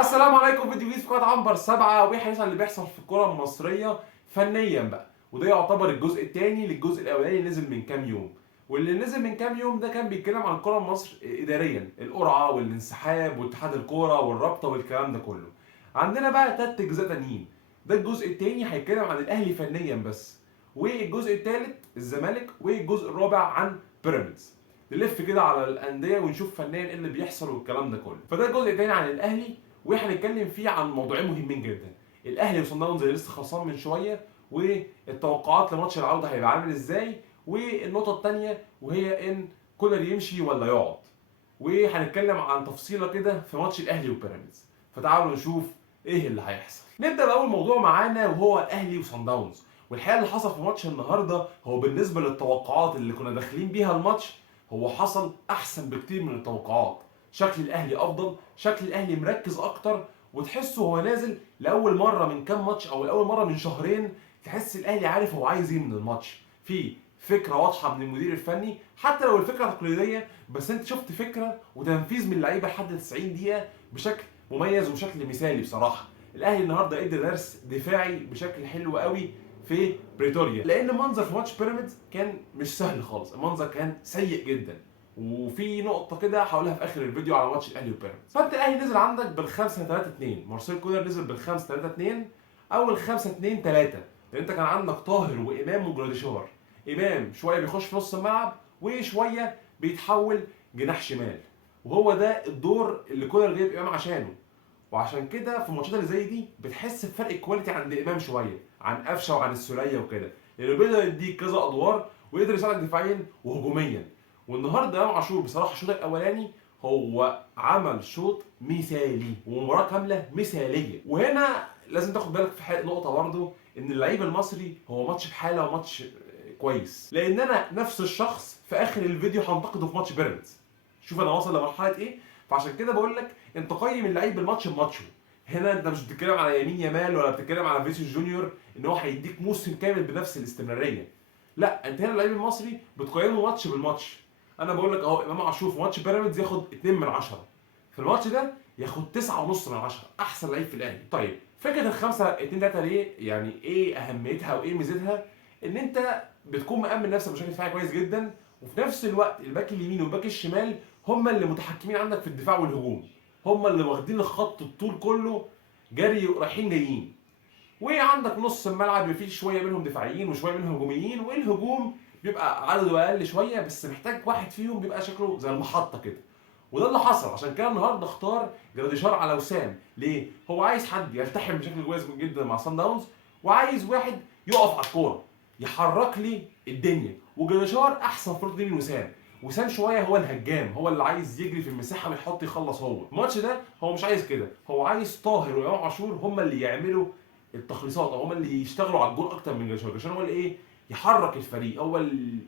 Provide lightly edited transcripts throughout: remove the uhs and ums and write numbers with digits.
السلام عليكم، فيديو جديد في قناه عنبر 7 وبيحكي عن اللي بيحصل في الكره المصريه فنيا بقى. وده يعتبر الجزء الثاني للجزء الاولاني اللي نزل من كام يوم. واللي نزل من كام يوم ده كان بيتكلم عن الكره المصر اداريا، القرعه والانسحاب واتحاد الكوره والرابطه والكلام ده كله. عندنا بقى 3 اجزاء تانيين. ده الجزء الثاني هيتكلم عن الاهلي فنيا بس، والجزء الثالث الزمالك، والجزء الرابع عن بيراميدز. نلف كده على الانديه ونشوف فنيا ايه اللي بيحصل والكلام ده كله. فده الجزء الثاني عن الاهلي، وهنتكلم فيه عن موضوعين مهمين جدا: الاهلي وصن داونز اللي لسه خلصان من شويه، والتوقعات لماتش العوده هيبقى عامل ازاي، والنقطه الثانيه وهي ان كولر يمشي ولا يقعد. وهنتكلم عن تفصيله كده في ماتش الاهلي وبيراميدز. فتعالوا نشوف ايه اللي هيحصل. نبدا باول موضوع معانا وهو الاهلي وصن داونز. والحقيقه اللي حصل في ماتش النهارده هو بالنسبه للتوقعات اللي كنا داخلين بيها الماتش هو حصل احسن بكتير من التوقعات. شكل الاهلي افضل، شكل الاهلي مركز اكتر، وتحسه هو نازل لاول مره من كام ماتش او لاول مره من شهرين. تحس الاهلي عارف هو عايز ايه من الماتش، في فكره واضحه من المدير الفني، حتى لو الفكره تقليديه بس انت شفت فكره وتنفيذ من اللعيبه لحد 90 دقيقه بشكل مميز وبشكل مثالي. بصراحه الاهلي النهارده ادى درس دفاعي بشكل حلو قوي في بريتوريا، لان المنظر في ماتش بيراميدز كان مش سهل خالص، المنظر كان سيء جدا. وفي نقطه كده هقولها في اخر الفيديو على ماتش الاهلي وبيراميدز. فانت الاهلي نزل عندك بالخمسه 3 2، مارسيل كولر نزل بالخمسه 3 2 او الخمسه 2 3، لان انت كان عندك طاهر وامام وجراديشار. امام شويه بيخش في نص الملعب وشويه بيتحول جناح شمال، وهو ده الدور اللي كولر جايب امام عشانه. وعشان كده في الماتشات اللي زي دي بتحس بفرق الكواليتي عند امام شويه عن قفشه وعن السوليه وكده، لانه بيقدر يديك كذا ادوار ويقدر يساعدك دفاعيا وهجوميا. والنهارده امام عاشور بصراحه الشوط الاولاني هو عمل شوط مثالي ومباراه كامله مثاليه. وهنا لازم تاخد بالك في نقطه برضه، ان اللعيب المصري هو ماتش بحاله وماتش كويس، لان انا نفس الشخص في اخر الفيديو هنتقده في ماتش بيراميدز. شوف انا واصل لمرحله ايه. فعشان كده بقول لك انت قيم اللعيب بالماتش بماتشه. هنا انت مش بتتكلم على يمين يامال ولا بتتكلم على فينيسيوس جونيور ان هو هيديك موسم كامل بنفس الاستمراريه. لا، انت هنا اللعيب المصري بتقيمه ماتش بالماتش. انا بقول لك اهو، امام عاشور في ماتش بيراميدز ياخد 2 من 10، في الماتش ده ياخد 9.5 من 10، احسن لعيب في الاهلي. طيب فكره الخمسه 2 3 ليه؟ يعني ايه اهميتها وايه ميزتها؟ ان انت بتكون مأمن نفسك بشكل دفاعي كويس جدا، وفي نفس الوقت الباك اليمين والباك الشمال هم اللي متحكمين عندك في الدفاع والهجوم، هم اللي واخدين الخط الطول كله جري رايحين جايين. وعندك نص الملعب فيه شويه منهم دفاعيين وشويه منهم هجوميين، والهجوم بيبقى عدده اقل شويه بس محتاج واحد فيهم بيبقى شكله زي المحطه كده. وده اللي حصل. عشان كده النهارده اختار جراديشار على وسام. ليه؟ هو عايز حد يلتحم بشكل كويس جدا مع سان داونز، وعايز واحد يقف على الكوره يحرك لي الدنيا. وجراديشار احسن في دي من وسام. وسام شويه هو الهجام، هو اللي عايز يجري في المساحه ويحط يخلص. هو الماتش ده هو مش عايز كده، هو عايز طاهر وامام عاشور هم اللي يعملوا التخليصات، او هم اللي يشتغلوا على الجول اكتر من جراديشار. جراديشار هو اللي ايه، يحرك الفريق، هو اللي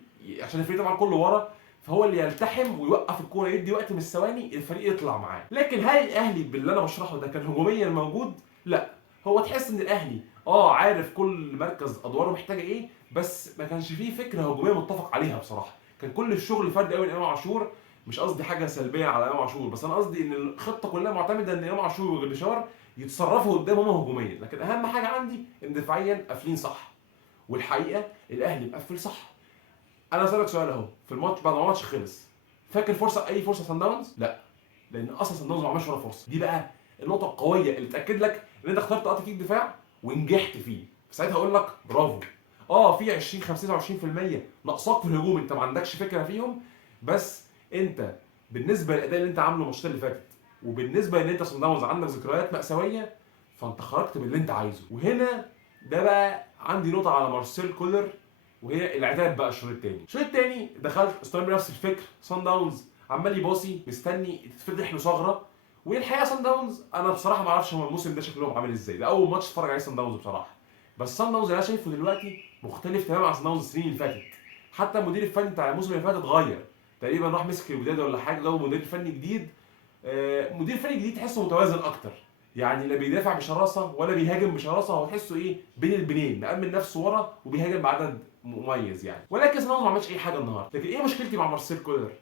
عشان الفريق طبعا كله ورا، فهو اللي يلتحم ويوقف الكوره، يدي وقت من الثواني الفريق يطلع معاه. لكن هل الاهلي باللي انا بشرحه ده كان هجوميا موجود؟ لا. هو تحس ان الاهلي عارف كل مركز ادواره محتاجه ايه، بس ما كانش فيه فكره هجوميه متفق عليها بصراحه. كان كل الشغل فردي قوي لامام عاشور. مش قصدي حاجه سلبيه على امام عاشور، بس انا قصدي ان الخطه كلها معتمده ان امام عاشور وجراديشار يتصرفوا قدام هم هجوميا، لكن اهم حاجه عندي ان دفاعيا قافلين صح. والحقيقه الاهلي مقفل صح. انا اسالك سؤال اهو، في الماتش بعد ما الماتش خلص، فاكر اي فرصه صن داونز؟ لا، لان اصلا صن داونز ما عملش ولا فرصه. دي بقى النقطه القويه اللي تاكد لك ان انت اخترت تقطع فيه الدفاع ونجحت فيه. ساعتها اقول لك برافو. في 20 25% ناقصاك في الهجوم، انت ما عندكش فكره فيهم. بس انت بالنسبه للاداء اللي انت عامله الماتشات اللي فاتت، وبالنسبه ان انت صن داونز عندك ذكريات مأساويه، فانت خرجت باللي انت عايزه. وهنا ده بقى عندي نقطه على مارسيل كولر، وهي العتاب بقى. الشوط الثاني دخلت استلم بنفس الفكر، صن داونز عمال يباصي مستني تتفتح له ثغره. والحقيقه صن داونز انا بصراحه ما اعرفش هم الموسم ده شكلهم عامل ازاي، ده اول ماتش اتفرج عليه صن داونز بصراحه. بس صن داونز اللي انا شايفه دلوقتي مختلف تماما عن صن داونز السنين اللي فاتت. حتى المدير الفني بتاع الموسم اللي فات اتغير تقريبا، راح مسك الوداد ولا حاجه، جابوا مدير فني جديد. مدير فني جديد تحسه متوازن اكتر، يعني لا بيدافع بشراسه ولا بيهاجم بشراسه، هو تحسه ايه بين البنين، مأمن نفسه ورا وبيهاجم بعدد مميز يعني. ولكن صن داونز ما عملش اي حاجه النهارده. لكن ايه مشكلتي مع مارسيل كولر؟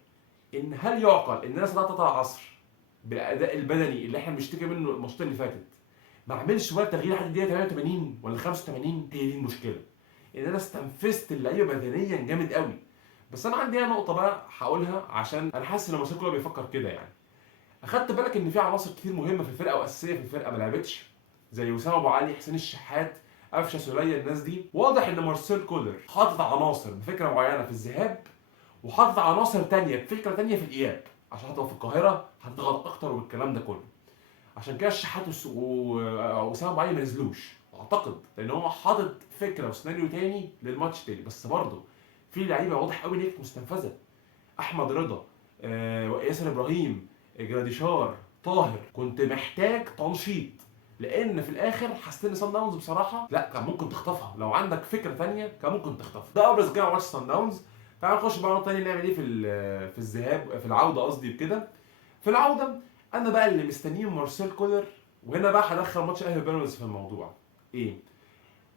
ان هل يعقل ان انا ساعه 3 العصر بالاداء البدني اللي احنا بنشتكي منه الماتشات اللي فاتت، ما اعملش ولا تغيير لحد الدقيقه 88 ولا 85، هي دي المشكله. ان انا استنفذت اللعيبه بدنيا جامد قوي. بس انا عندي هنا نقطه بقى هقولها، عشان انا حاسس ان مارسيل كولر بيفكر كده يعني. اخدت بالك ان في عناصر كتير مهمه في الفرقه واساسيه في الفرقه ما لعبتش، زي وسام ابو علي، حسين الشحات، قفشه، سوليه، الناس دي. واضح ان مارسيل كولر حاطط عناصر بفكره معينه في الذهاب، وحاطط عناصر تانية بفكره تانية في الاياب، عشان هتبقى في القاهره هتضغط اكتر والكلام ده كله. عشان كده الشحات وسام ابو علي ما نزلوش اعتقد، لان هو حاطط فكره وسيناريو تاني للماتش تاني. بس برضه في لعيبه واضح قوي ان هي مستنفذه. احمد رضا، ياسر ابراهيم، جراديشار، طاهر، كنت محتاج تنشيط. لان في الاخر حسيت ان صن داونز بصراحه لا، كان ممكن تخطفها. لو عندك فكره ثانيه كان ممكن تخطفها. ده ابرز كده ماتش صن داونز. تعال نخش بقى نقطه ثانيه، نعمل ايه في الذهاب، في العوده قصدي بكده. في العوده انا بقى اللي مستنيه من مارسيل كولر، وهنا بقى هدخل ماتش الاهلي وبيراميدز في الموضوع. ايه؟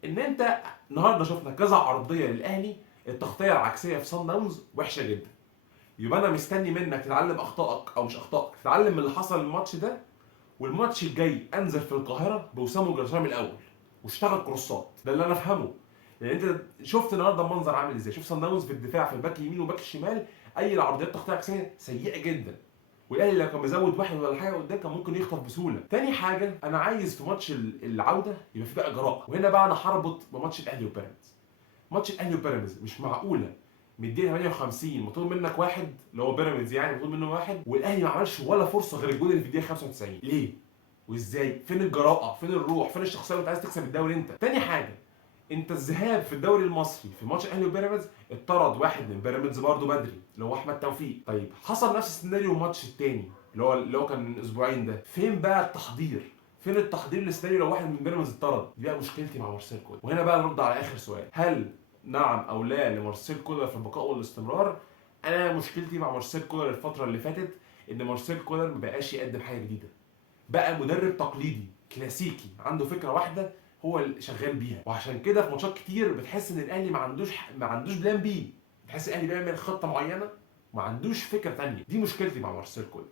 ان انت النهارده شفنا كذا عرضيه للاهلي، التغطيه العكسيه في صن داونز وحشه جدا. يبقى انا مستني منك تتعلم اخطائك، او مش اخطائك، تتعلم من اللي حصل الماتش ده، والماتش الجاي انزل في القاهره بوسام وجرشام الاول واشتغل كروسات. ده اللي انا افهمه. يعني انت شفت النهارده المنظر عامل ازاي، شوف صن داونز في الدفاع في الباك اليمين وباك الشمال، اي العرضيات تغطيه عكسيه سيئه جدا. والاهلي لو كان مزود واحد ولا حاجه قدام كان ممكن يخطف بسهوله. تاني حاجه، انا عايز في ماتش العوده يبقى في بقى جراءه، وهنا بقى انا هربط بماتش الاهلي وبيراميدز. ماتش الاهلي وبيراميدز مش معقوله من الدقيقه 58 مطلوب منك واحد، اللي هو بيراميدز يعني مطلوب منه واحد، والاهلي ما عملش ولا فرصه غير الجول اللي في الدقيقه 95. ليه؟ وازاي؟ فين الجراءه؟ فين الروح؟ فين الشخصيه اللي انت عايز تكسب الدوري انت؟ تاني حاجه، انت الذهاب في الدوري المصري في ماتش الاهلي وبيراميدز اتطرد واحد من بيراميدز برضه بدري، اللي هو احمد توفيق. طيب حصل نفس السيناريو الماتش التاني اللي هو كان من اسبوعين ده. فين بقى التحضير؟ فين التحضير للسيناريو لو واحد من بيراميدز اتطرد؟ دي بقى مشكلتي مع مارسيل كولر. وهنا بقى نرد على اخر سؤال، هل نعم او لا لمارسيل كولر في البقاء والاستمرار؟ انا مشكلتي مع مارسيل كولر الفتره اللي فاتت ان مارسيل كولر ما بقاش يقدم حاجه جديده. بقى مدرب تقليدي كلاسيكي، عنده فكره واحده هو اللي شغال بيها. وعشان كده في ماتشات كتير بتحس ان الاهلي ما عندوش بلان بي. بتحس الاهلي بيعمل خطه معينه وما عندوش فكره ثانيه. دي مشكلتي مع مارسيل كولر.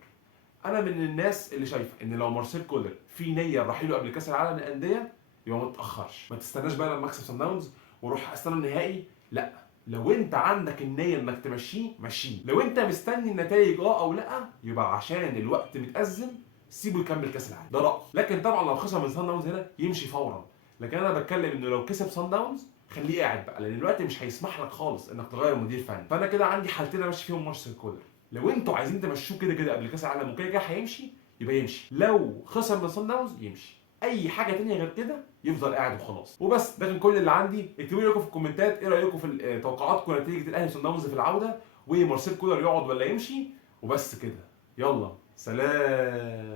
انا من الناس اللي شايفه ان لو مارسيل كولر في نيه رحيله قبل كاس العالم للانديه يبقى ما تتاخرش، ما تستناش بقى لما اكسب صن داونز واروح استنى النهائي. لا، لو انت عندك النيه انك تمشيه مشيه. لو انت مستني النتائج او لا، يبقى عشان الوقت متأزم سيبه يكمل كاس العالم. ده رايي. لكن طبعا لو خسر من صن داونز هنا يمشي فورا. لكن انا بتكلم انه لو كسب صن داونز خليه قاعد بقى، لان الوقت مش هيسمح لك خالص انك تغير مدير فني. فانا كده عندي حالتين امشي فيهم مارسيل كولر. لو انتوا عايزين تمشوه كده كده قبل كاس العالم وكده كده هيمشي يبقى يمشي. لو خسر من صن داونز يمشي. اي حاجه تانية غير كده يفضل قاعد وخلاص. وبس، ده كان كل اللي عندي. اكتبوا لي في الكومنتات ايه رايكم في توقعاتكم نتيجه الاهلي وصن داونز في العوده، ومارسيل كولر يقعد ولا يمشي. وبس كده، يلا سلام.